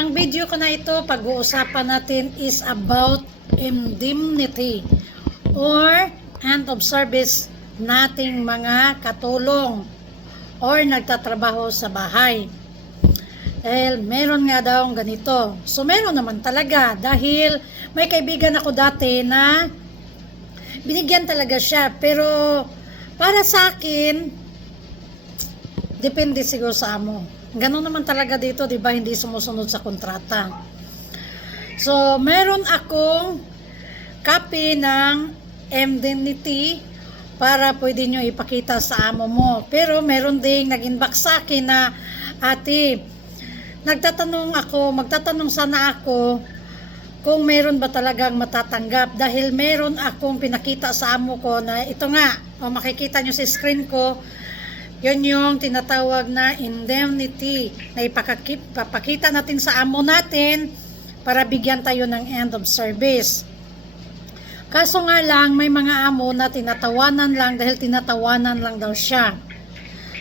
Ang video ko na ito, pag-uusapan natin is about indemnity or end of service nating mga katulong or nagtatrabaho sa bahay. Dahil meron nga daw ganito. So meron naman talaga dahil may kaibigan ako dati na binigyan talaga siya. Pero para sa akin, depende siguro sa amo. Ganun naman talaga dito, di ba? Hindi sumusunod sa kontrata. So, meron akong copy ng indemnity para pwede nyo ipakita sa amo mo. Pero meron ding nag-inbox sa akin na, ate, nagtatanong ako, magtatanong sana ako kung meron ba talagang matatanggap dahil meron akong pinakita sa amo ko na ito nga, o makikita nyo sa screen ko, yun yung tinatawag na indemnity na ipakakip, papakita natin sa amo natin para bigyan tayo ng end of service. Kaso nga lang, may mga amo na tinatawanan lang dahil tinatawanan lang daw siya.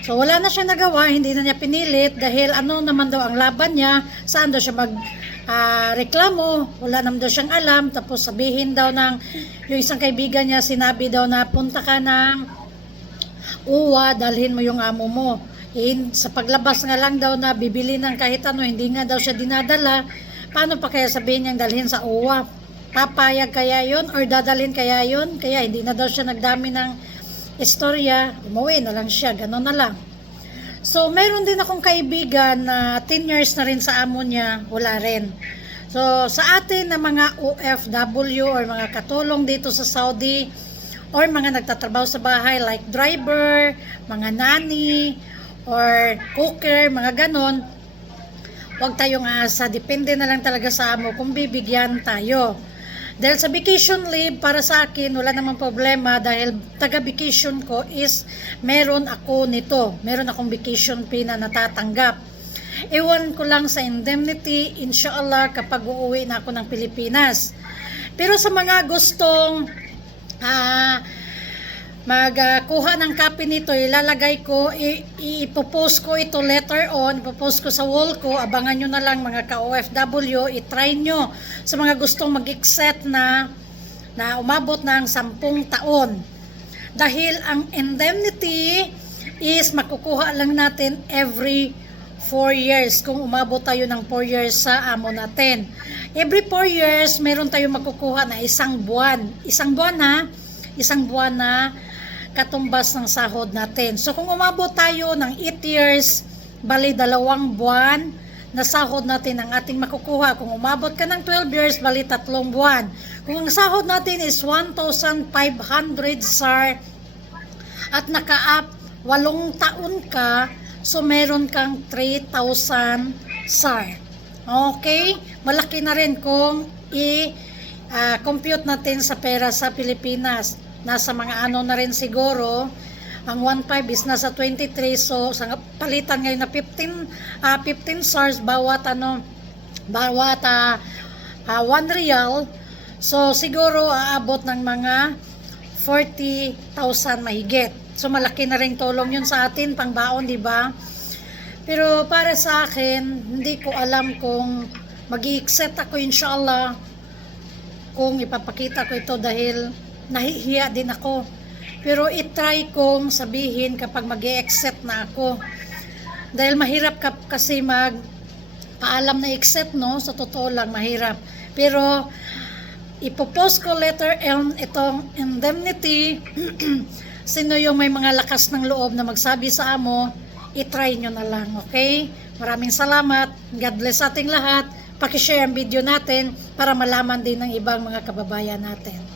So wala na siya nagawa, hindi na niya pinilit dahil ano naman daw ang laban niya, saan daw siya mag ah, reklamo, wala naman daw siyang alam, tapos sabihin daw ng yung isang kaibigan niya, sinabi daw na punta ka ng uwa, dalhin mo yung amo mo. Eh, sa paglabas nga lang daw na bibili ng kahit ano, hindi nga daw siya dinadala, paano pa kaya sabihin niyang dalhin sa uwa? Papayag kaya yon or dadalhin kaya yon Kaya hindi na daw siya nagdami ng istorya, umuwi na lang siya, gano'n na lang. So, meron din akong kaibigan na 10 years na rin sa amo niya, wala rin. So, sa atin na mga OFW or mga katulong dito sa Saudi or mga nagtatrabaho sa bahay like driver, mga nanny, or cooker, mga ganon, huwag tayong aasa. Depende na lang talaga sa amo kung bibigyan tayo. Dahil sa vacation leave, para sa akin, wala namang problema dahil taga-vacation ko is meron ako nito. Meron akong vacation pay na natatanggap. Ewan ko lang sa indemnity, inshallah, kapag uuwi na ako ng Pilipinas. Pero sa mga gustong ah, magkuha ng copy nito, ilalagay ko, ipopost ko ito later on, ipopost ko sa wall ko, abangan nyo na lang mga ka-OFW, itry nyo sa mga gustong mag-exit na, na umabot ng sampung taon. Dahil ang indemnity is makukuha lang natin every 4 years kung umabot tayo ng 4 years sa amo natin. Every 4 years, meron tayong makukuha na isang buwan. Isang buwan ha, isang buwan na katumbas ng sahod natin. So kung umabot tayo ng 8 years, bali dalawang buwan na sahod natin ang ating makukuha. Kung umabot ka ng 12 years, bali tatlong buwan. Kung ang sahod natin is 1,500 SAR at naka-up walong taon ka, so meron kang 3,000 SAR. Okay? Malaki na rin kung i-compute natin sa pera sa Pilipinas. Nasa mga ano na rin siguro, ang 1.5 is nasa 23, so sa palitan ngayon na 15, ah, 15 SARs bawat ano, bawat ah, ah, 1 real, so siguro aabot ng mga 40,000 mahigit. So malaki na rin tulong yun sa atin, pangbaon, di ba? Pero para sa akin, hindi ko alam kung mag accept ako inshallah kung ipapakita ko ito dahil nahihiya din ako. Pero itry kong sabihin kapag mag accept na ako. Dahil mahirap ka kasi mag paalam na accept no, sa totoo lang mahirap. Pero ipopost ko letter M itong indemnity sino yung may mga lakas ng loob na magsabi sa amo itry nyo na lang okay? Maraming salamat. God bless ating lahat. Pakishare ang video natin para malaman din ng ibang mga kababayan natin